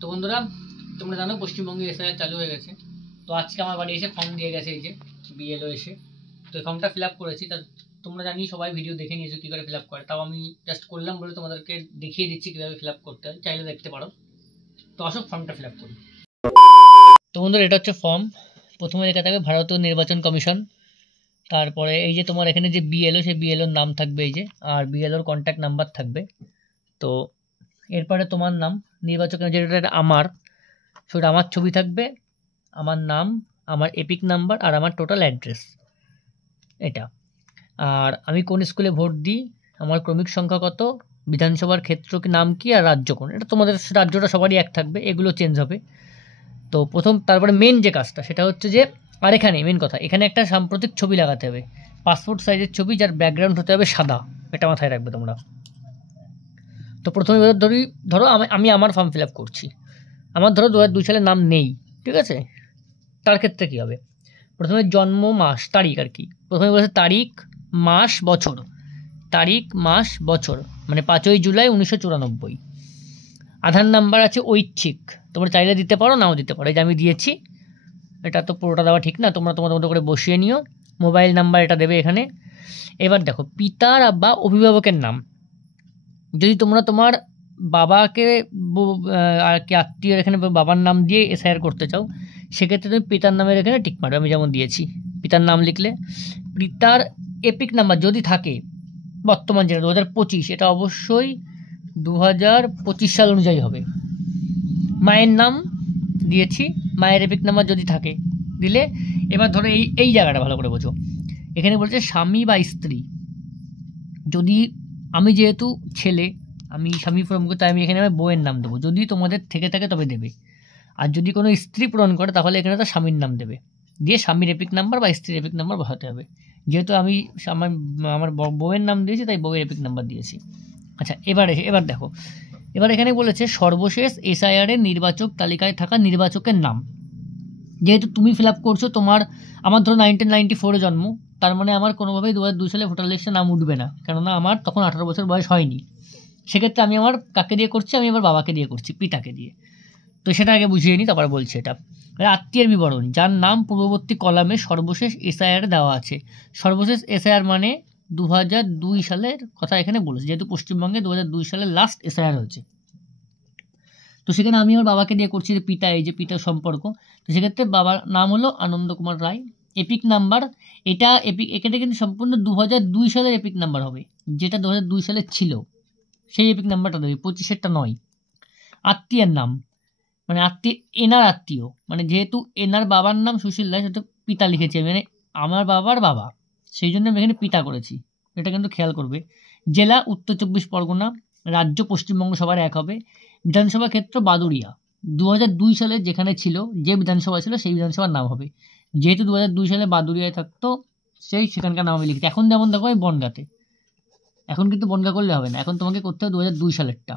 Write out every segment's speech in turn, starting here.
তো বন্ধুরা, তোমরা জানো পশ্চিমবঙ্গে এসআইআর চালু হয়ে গেছে। তো আজকে আমার বাড়ি এসে ফর্ম দিয়ে গেছে, এই যে বিএলও এসে। তো এই ফর্মটা ফিল আপ করেছি। তা তোমরা জানি সবাই ভিডিও দেখে নিয়েছো কী করে ফিল আপ করে, তাও আমি জাস্ট করলাম বলে তোমাদেরকে দেখিয়ে দিচ্ছি কীভাবে ফিল আপ করতে হয়, চাইলে দেখতে পারো। তো আসো ফর্মটা ফিল আপ করি। তো বন্ধুরা, এটা হচ্ছে ফর্ম। প্রথমে লেখা থাকবে ভারতীয় নির্বাচন কমিশন, তারপরে এই যে তোমার এখানে যে বিএলও, সেই বিএলওর নাম থাকবে এই যে, আর বিএলওর কন্ট্যাক্ট নাম্বার থাকবে। তো এরপরে তোমার নাম, নির্বাচক যেটা আমার, সেটা আমার ছবি থাকবে, আমার নাম, আমার এপিক নাম্বার আর আমার টোটাল অ্যাড্রেস এটা। আর আমি কোন স্কুলে ভোট দিই, আমার ক্রমিক সংখ্যা কত, বিধানসভার ক্ষেত্র কি নাম কি, আর রাজ্য কোন। এটা তোমাদের রাজ্যটা সবারই এক থাকবে, এগুলো চেঞ্জ হবে। তো তারপরে মেন যে কাজটা সেটা হচ্ছে যে, আর এখানে মেন কথা, এখানে একটা সাম্প্রতিক ছবি লাগাতে হবে, পাসপোর্ট সাইজের ছবি, যার ব্যাকগ্রাউন্ড হতে হবে সাদা। এটা মাথায় রাখবে তোমরা। তো প্রথমে ধরো আমি আমার ফর্ম ফিল আপ করছি। আমার ধরো 2002 সালে নাম নেই, ঠিক আছে? তার ক্ষেত্রে কী হবে, প্রথমে জন্ম মাস তারিখ আর কি, প্রথমে বলেছে তারিখ মাস বছর, তারিখ মাস বছর, মানে 5ই জুলাই 1994। আধার নাম্বার আছে ঐচ্ছিক, তোমরা চাইলে দিতে পারো, নাও দিতে পারো। এই যে আমি দিয়েছি, এটা তো পুরোটা দেওয়া ঠিক না, তোমরা তোমাদের মতো করে বসিয়ে নিও। মোবাইল নাম্বার এটা দেবে এখানে। এবার দেখো, পিতার বা অভিভাবকের নাম, যদি তোমরা তোমার বাবাকে আর কি আত্মীয় এখানে বাবার নাম দিয়ে এসআইআর করতে চাও, সেক্ষেত্রে তুমি পিতার নামের এখানে টিক মারবে, আমি যেমন দিয়েছি। পিতার নাম লিখলে, পিতার এপিক নাম্বার যদি থাকে, বর্তমান যেটা 2025, এটা অবশ্যই 2025 সাল অনুযায়ী হবে। মায়ের নাম দিয়েছি, মায়ের এপিক নাম্বার যদি থাকে দিলে। এবার ধরো এই জায়গাটা ভালো করে বোঝো, এখানে বলছে স্বামী বা স্ত্রী। যদি আমি যেহেতু ছেলে, আমি স্বামী পূরণ করি, তাই আমি এখানে আমার বউয়ের নাম দেবো, যদি তোমাদের থেকে থাকে তবে দেবে। আর যদি কোনো স্ত্রী পূরণ করে, তাহলে এখানে তার স্বামীর নাম দেবে, দিয়ে স্বামীর এপিক নাম্বার বা স্ত্রীর এপিক নাম্বার বসাতে হবে। যেহেতু আমি আমার বউয়ের নাম দিয়েছি, তাই বউয়ের এপিক নাম্বার দিয়েছি। আচ্ছা, এবার দেখো, এবার এখানে বলেছে সর্বশেষ এসআইআরের নির্বাচক তালিকায় থাকা নির্বাচকের নাম। যেহেতু তুমি ফিল আপ করছো, আমার ধরো 1994 জন্ম, তার মানে আমার কোনোভাবেই 2002 সালে ভোটার লিস্টে নাম উঠবে না, কেননা আমার তখন 18 বছর বয়স হয়নি। সেক্ষেত্রে আমি আমার কাকে দিয়ে করছি, আমি এবার বাবাকে দিয়ে করছি, পিতাকে দিয়ে। তো সেটা আগে বুঝিয়ে নিই, তারপরে বলছি এটা। আত্মীয়ের বিবরণ, যার নাম পূর্ববর্তী কলামে সর্বশেষ এসআইআর দেওয়া আছে। সর্বশেষ এসআইআর মানে 2002 সালের কথা এখানে বলেছে, যেহেতু পশ্চিমবঙ্গে 2002 সালে লাস্ট এসআইআর হয়েছে। তো সেখানে আমি আমার বাবাকে দিয়ে করছি, যে পিতা, এই যে পিতার সম্পর্ক। তো সেক্ষেত্রে বাবার নাম হলো আনন্দ কুমার রায়। এপিক নাম্বার, এটা কিন্তু সম্পূর্ণ 2002 সালের এপিক নাম্বার হবে, যেটা 2002 সালে ছিল সেই এপিক নাম্বারটা দেবে, 25-এরটা নয়। আত্মীয়ের নাম, মানে এনার আত্মীয়, মানে যেহেতু এনার বাবার নাম সুশীল রায়, সেটা পিতা লিখেছি, মানে আমার বাবার বাবা, সেই জন্য আমি এখানে পিতা করেছি, এটা কিন্তু খেয়াল করবে। জেলা উত্তর 24 পরগনা, রাজ্য পশ্চিমবঙ্গ, সবার এক হবে। বিধানসভা ক্ষেত্র বাদুড়িয়া, 2002 সালে যেখানে ছিল, যে বিধানসভা ছিল সেই বিধানসভার নাম হবে। যেহেতু 2002 সালে বাদুড়িয়ায় থাকতো, সেখানকার নাম আমি লিখেছি। এখন যেমন দেখো এই বনগাঁতে, এখন কিন্তু বনগাঁ করলে হবে না, এখন তোমাকে করতে হবে 2002 সালেরটা।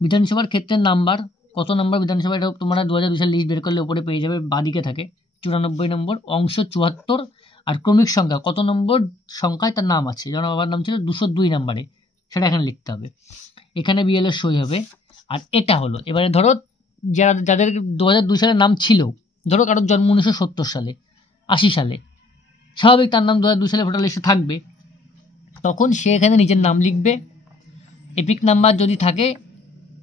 বিধানসভার ক্ষেত্রের নাম্বার, কত নম্বর বিধানসভা, এটা তোমরা 2002 সাল লিস্ট বের করলে উপরে পেয়ে যাবে, বাদিকে থাকে 94 নম্বর, অংশ 74। আর ক্রমিক সংখ্যা, কত নম্বর সংখ্যায় তার নাম আছে, যেমন বাবার নাম ছিল 202 নম্বরে, সেটা এখানে লিখতে হবে। এখানে বিএলও সই হবে। আর এটা হলো, এবারে ধরো যাদের 2002 সালে নাম ছিল, ধরো কারোর জন্ম 1970 সালে, 80 সালে, স্বাভাবিক তার নাম 2002 সালে ভোটার লিস্টে থাকবে, তখন সে এখানে নিজের নাম লিখবে। এপিক নাম্বার যদি থাকে,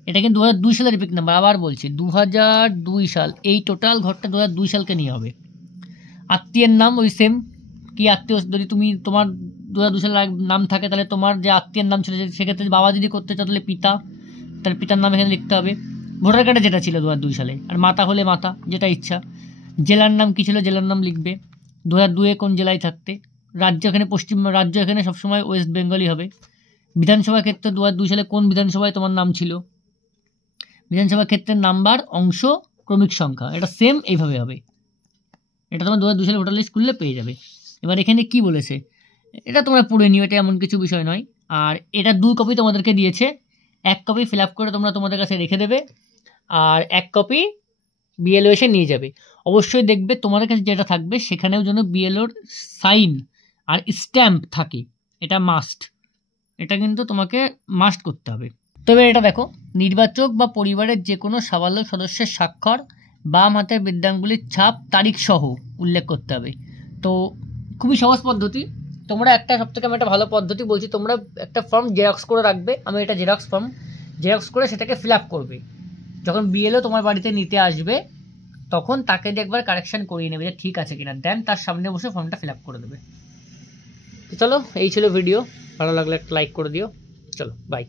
এটা কিন্তু 2002 সালের এপিক নাম্বার, আবার বলছি 2002 সাল, এই টোটাল ঘরটা 2002 সালকে নিয়ে হবে। আত্মীয়ের নাম ওই সেম, কি আত্মীয়, যদি তোমার 2002 সালের নাম থাকে, তাহলে তোমার যে আত্মীয়ের নাম ছিল, সেক্ষেত্রে বাবা যদি করতে চাও তাহলে পিতা, তাহলে পিতার নাম এখানে লিখতে হবে। ভোটার কার্ডে যেটা ছিল 2002 সালে, আর মাতা হলে মাতা, যেটা ইচ্ছা। জেলার নাম কী ছিল, জেলার নাম লিখবে, 2002 কোন জেলায় থাকতে। রাজ্য, এখানে রাজ্য এখানে সবসময় ওয়েস্ট বেঙ্গলই হবে। বিধানসভা ক্ষেত্রে 2002 সালে কোন বিধানসভায় তোমার নাম ছিল, বিধানসভা ক্ষেত্রের নাম্বার, অংশ, ক্রমিক সংখ্যা, এটা সেম এইভাবে হবে। এটা তোমার 2002 সালে ভোটার লিস্ট খুললে পেয়ে যাবে। এবার এখানে কি বলেছে, এটা তোমরা পড়ে নিও, এটা এমন কিছু বিষয় নয়। আর এটা 2 কপি তোমাদেরকে দিয়েছে, 1 কপি ফিল আপ করে তোমরা তোমাদের কাছে রেখে দেবে, আর 1 কপি বিএলও এসে নিয়ে যাবে। অবশ্যই দেখবে তোমাদের কাছে যেটা থাকবে, সেখানেও যেন বিএলওর সাইন আর স্ট্যাম্প থাকে, এটা মাস্ট, এটা কিন্তু তোমাকে মাস্ট করতে হবে। তো এবার এটা দেখো, নির্বাচক বা পরিবারের যে কোনো সাবালক সদস্যের স্বাক্ষর, বাম হাতের বৃদ্ধাঙ্গুলির ছাপ, তারিখ সহ উল্লেখ করতে হবে। তো খুবই সহজ পদ্ধতি। তোমরা একটা সবথেকে আমি একটা ভালো পদ্ধতি বলছি, তোমরা একটা ফর্ম জেরক্স করে রাখবে। আমি এটা জেরক্স ফর্ম জেরক্স করে সেটাকে ফিল আপ করবে। যখন বিএলও তোমার বাড়িতে নিতে আসবে তখন তাকে দিয়ে একবার কারেকশন করিয়ে নেবে যে ঠিক আছে কিনা, দেন তার সামনে বসে ফর্মটা ফিল আপ করে দেবে। তো চলো, এই ছিল ভিডিও। ভালো লাগলে একটা লাইক করে দিও। চলো, বাই।